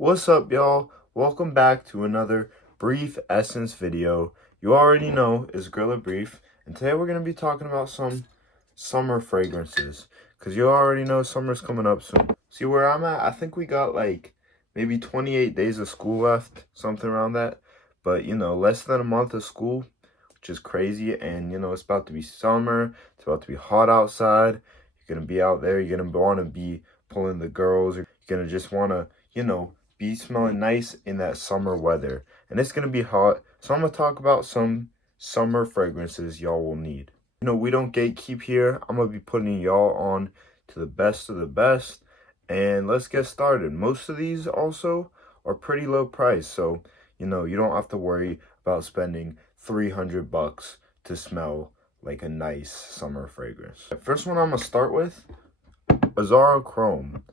What's up, y'all? Welcome back to another Brief Essence video. You already know it's Grilla Brief, and today we're going to be talking about some summer fragrances, because you already know summer's coming up soon. See where I'm at? I think we got like maybe 28 days of school left, something around that. But, less than a month of school, which is crazy, and, it's about to be summer. It's about to be hot outside. You're going to be out there. You're going to want to be pulling the girls. You're going to just want to, be smelling nice in that summer weather. And it's going to be hot. So I'm going to talk about some summer fragrances y'all will need. We don't gatekeep here. I'm going to be putting y'all on to the best of the best. And let's get started. Most of these also are pretty low price. So, you don't have to worry about spending 300 bucks to smell like a nice summer fragrance. The first one I'm going to start with, Azara Chrome.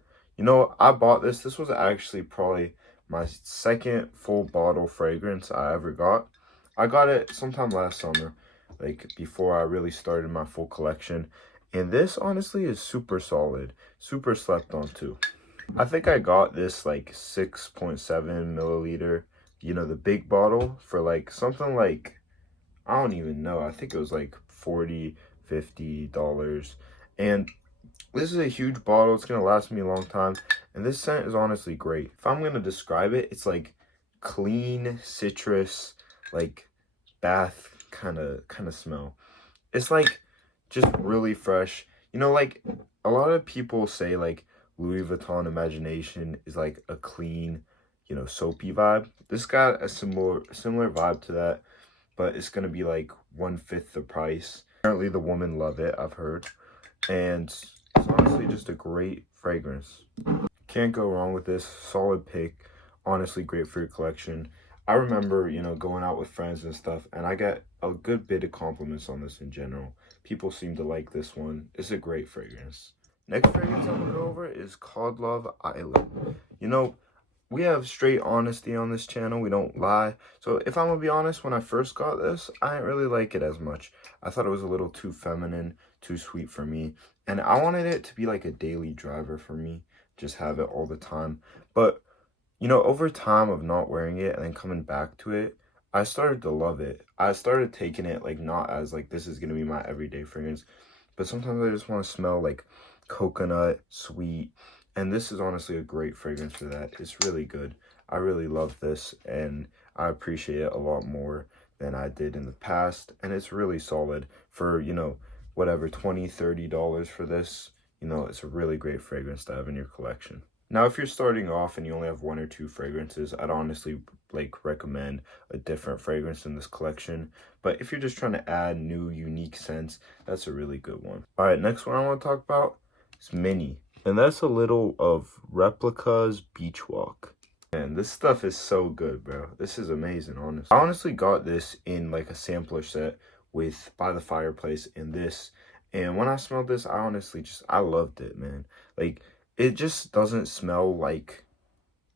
I bought this. This was actually probably my second full bottle fragrance I ever got. I got it sometime last summer, like before I really started my full collection. And this honestly is super solid, super slept on too. I think I got this like 6.7 milliliter, the big bottle for like something like, I don't even know. I think it was like $40, $50. And this is a huge bottle. It's going to last me a long time. And this scent is honestly great. If I'm going to describe it, it's like clean citrus, like bath kind of smell. It's like just really fresh. Like a lot of people say like Louis Vuitton Imagination is like a clean, soapy vibe. This got a similar vibe to that, but it's going to be like 1/5 the price. Apparently the women love it, I've heard. And it's honestly just a great fragrance. Can't go wrong with this. Solid pick. Honestly great for your collection. I remember, going out with friends and stuff, and I get a good bit of compliments on this in general. People seem to like this one. It's a great fragrance. Next fragrance I'm going to go over is Cod Love Island. We have straight honesty on this channel. We don't lie. So if I'm going to be honest, when I first got this, I didn't really like it as much. I thought it was a little too feminine, too sweet for me. And I wanted it to be like a daily driver for me. Just have it all the time. But, over time of not wearing it and then coming back to it, I started to love it. I started taking it like not as like this is going to be my everyday fragrance. But sometimes I just want to smell like coconut, sweet. And this is honestly a great fragrance for that. It's really good. I really love this, and I appreciate it a lot more than I did in the past. And it's really solid for, whatever, $20, $30 for this. It's a really great fragrance to have in your collection. Now, if you're starting off and you only have one or two fragrances, I'd honestly recommend a different fragrance in this collection. But if you're just trying to add new, unique scents, that's a really good one. All right, next one I want to talk about is Mini. And that's a little of Replica's Beach Walk. Man, this stuff is so good, bro. This is amazing, honestly. I honestly got this in like a sampler set with By the Fireplace and this. And when I smelled this, I loved it, man. Like, it just doesn't smell like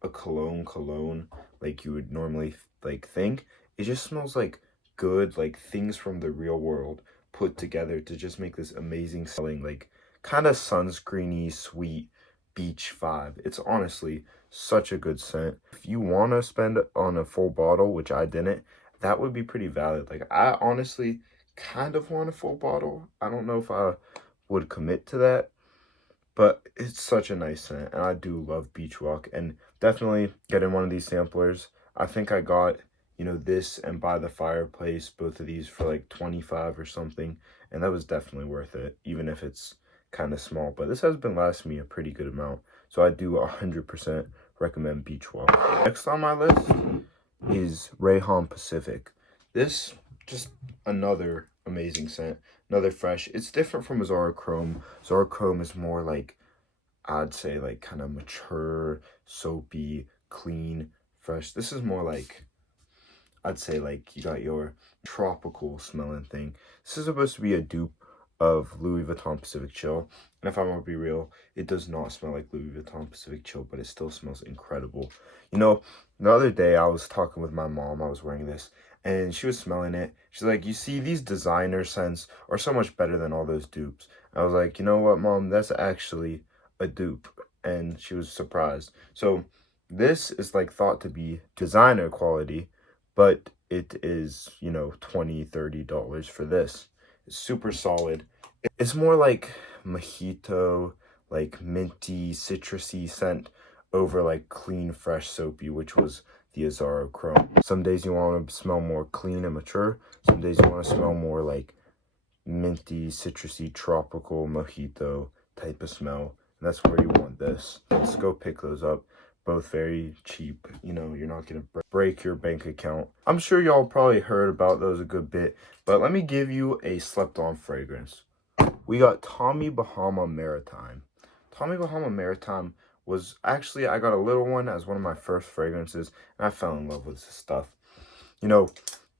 a cologne like you would normally think. It just smells like good, like things from the real world put together to just make this amazing smelling, like kind of sunscreeny, sweet beach vibe. It's honestly such a good scent. If you want to spend on a full bottle, which I didn't, that would be pretty valid. Like, I honestly kind of want a full bottle. I don't know if I would commit to that, but it's such a nice scent, and I do love Beach Walk, and definitely getting one of these samplers. I think I got, this and By the Fireplace, both of these for like 25 or something, and that was definitely worth it, even if it's kind of small. But this has been lasting me a pretty good amount, so I do 100% recommend Beach Walk. Next on my list is Rayhan Pacific. This, just another amazing scent, another fresh. It's different from Azara Chrome. Azara Chrome is more like, I'd say like kind of mature, soapy, clean, fresh. This is more like, I'd say like you got your tropical smelling thing. This is supposed to be a dupe of Louis Vuitton Pacific Chill. And if I'm gonna be real, it does not smell like Louis Vuitton Pacific Chill, but it still smells incredible. The other day I was talking with my mom, I was wearing this, and she was smelling it. She's like, you see, these designer scents are so much better than all those dupes. I was like, you know what, Mom, that's actually a dupe. And she was surprised. So This is like thought to be designer quality, but it is, you know, $20-$30 for this. It's super solid. It's more like mojito, like minty, citrusy scent over like clean, fresh, soapy, which was the Azzaro Chrome. Some days you want to smell more clean and mature. Some days you want to smell more like minty, citrusy, tropical mojito type of smell. And that's where you want this. Let's go pick those up. Both very cheap. You know, you're not going to break your bank account. I'm sure y'all probably heard about those a good bit, but let me give you a slept-on fragrance. We got Tommy Bahama Maritime. Tommy Bahama Maritime was actually, I got a little one as one of my first fragrances, and I fell in love with this stuff. You know,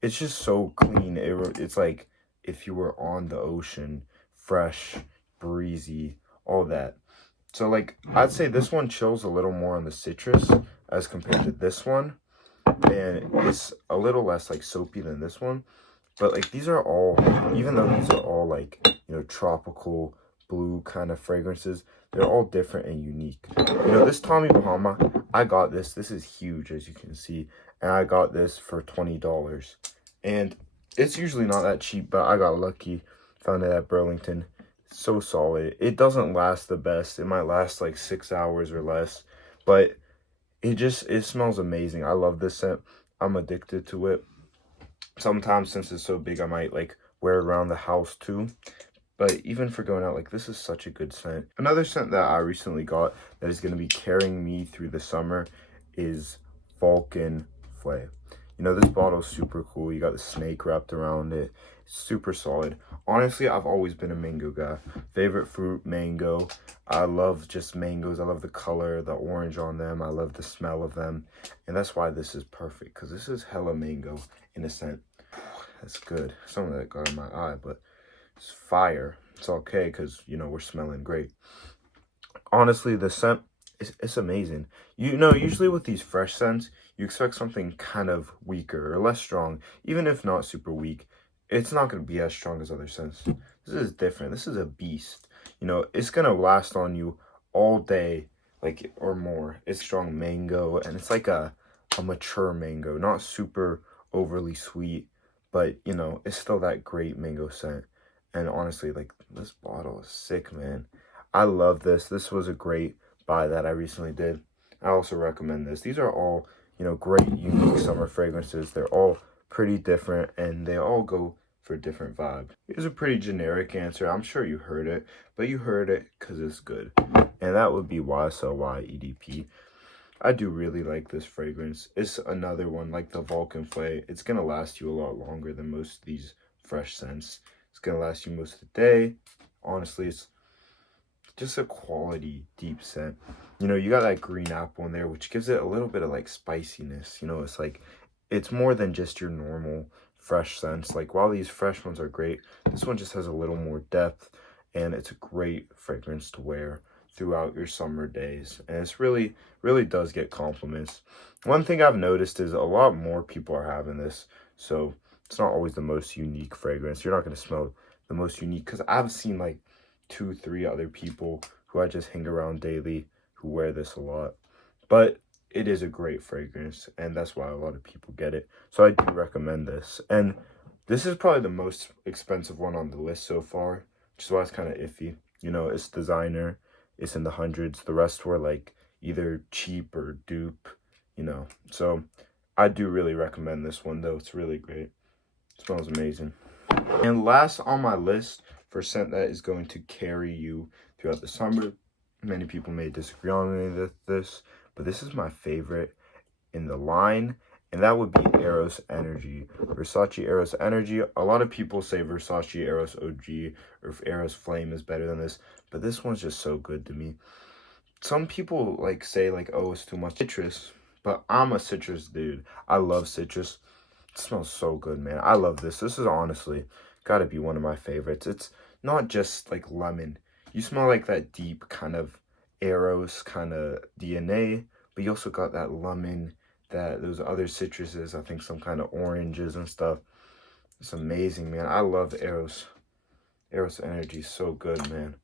it's just so clean. It's like if you were on the ocean, fresh, breezy, all that. So, like, I'd say this one chills a little more on the citrus as compared to this one. And it's a little less, like, soapy than this one. But, like, these are all, even though these are all, like, you know, tropical blue kind of fragrances, they're all different and unique. You know, this Tommy Bahama, I got this. This is huge, as you can see. And I got this for $20. And it's usually not that cheap, but I got lucky. Found it at Burlington. So solid. It doesn't last the best. It might last like 6 hours or less, but it smells amazing. I love this scent. I'm addicted to it. Sometimes, since it's so big, I might like wear it around the house too. But even for going out, like, this is such a good scent. Another scent that I recently got that is going to be carrying me through the summer is Vulcan Flay. You know, this bottle is super cool. You got the snake wrapped around it. Super solid. Honestly, I've always been a mango guy. Favorite fruit, mango. I love just mangoes. I love the color, the orange on them. I love the smell of them. And that's why this is perfect, because this is hella mango in a scent. That's good. Some of that got in my eye, but it's fire. It's okay, because, you know, we're smelling great. Honestly, the scent, it's amazing. You know, usually with these fresh scents, you expect something kind of weaker or less strong. Even if not super weak, it's not going to be as strong as other scents. This is different. This is a beast. You know, it's going to last on you all day, like, or more. It's strong mango, and it's like a mature mango. Not super overly sweet, but, you know, it's still that great mango scent. And honestly, like, this bottle is sick, man. I love this. This was a great buy that I recently did. I also recommend this. These are all, you know, great, unique summer fragrances. They're all pretty different, and they all go for a different vibe. Here's a pretty generic answer. I'm sure you heard it, but you heard it because it's good. And that would be YSLY EDP. I do really like this fragrance. It's another one like the Vulcan Flay. It's going to last you a lot longer than most of these fresh scents. It's going to last you most of the day. Honestly, it's just a quality deep scent. You know, you got that green apple in there, which gives it a little bit of like spiciness. You know, it's like, it's more than just your normal fresh scents. Like, while these fresh ones are great, this one just has a little more depth, and it's a great fragrance to wear throughout your summer days. And it's really does get compliments. One thing I've noticed is a lot more people are having this, so it's not always the most unique fragrance. You're not going to smell the most unique, because I've seen like 2-3 other people who I just hang around daily who wear this a lot. But it is a great fragrance, and that's why a lot of people get it. So I do recommend this. And this is probably the most expensive one on the list so far, which is why it's kind of iffy. You know, it's designer. It's in the hundreds. The rest were like either cheap or dupe, you know. So I do really recommend this one, though. It's really great. It smells amazing. And last on my list for scent that is going to carry you throughout the summer, many people may disagree on me with this, but this is my favorite in the line, and that would be Eros Energy. Versace Eros Energy. A lot of people say Versace Eros OG or Eros Flame is better than this, but this one's just so good to me. Some people like say like, oh, it's too much citrus, but I'm a citrus dude. I love citrus. It smells so good, man. I love this. This is honestly gotta be one of my favorites. It's not just like lemon. You smell like that deep kind of Eros kind of DNA, but you also got that lemon, that those other citruses, I think some kind of oranges and stuff. It's amazing, man. I love Eros. Eros Energy is so good, man.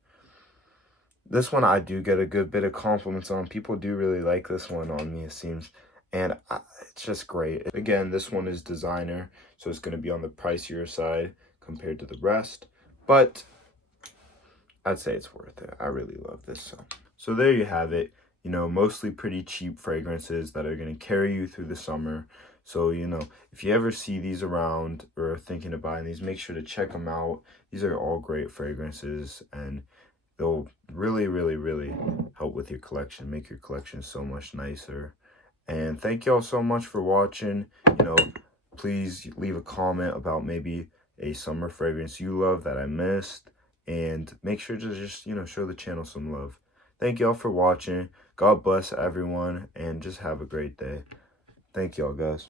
This one I do get a good bit of compliments on. People do really like this one on me, it seems. And it's just great. Again, this one is designer, so it's going to be on the pricier side compared to the rest. But I'd say it's worth it. I really love this. So there you have it. You know, mostly pretty cheap fragrances that are going to carry you through the summer. So, you know, if you ever see these around or are thinking of buying these, make sure to check them out. These are all great fragrances, and they'll really, really, really help with your collection, make your collection so much nicer. And thank y'all so much for watching. You know, please leave a comment about maybe a summer fragrance you love that I missed. And make sure to just, you know, show the channel some love. Thank y'all for watching. God bless everyone, and just have a great day. Thank y'all, guys.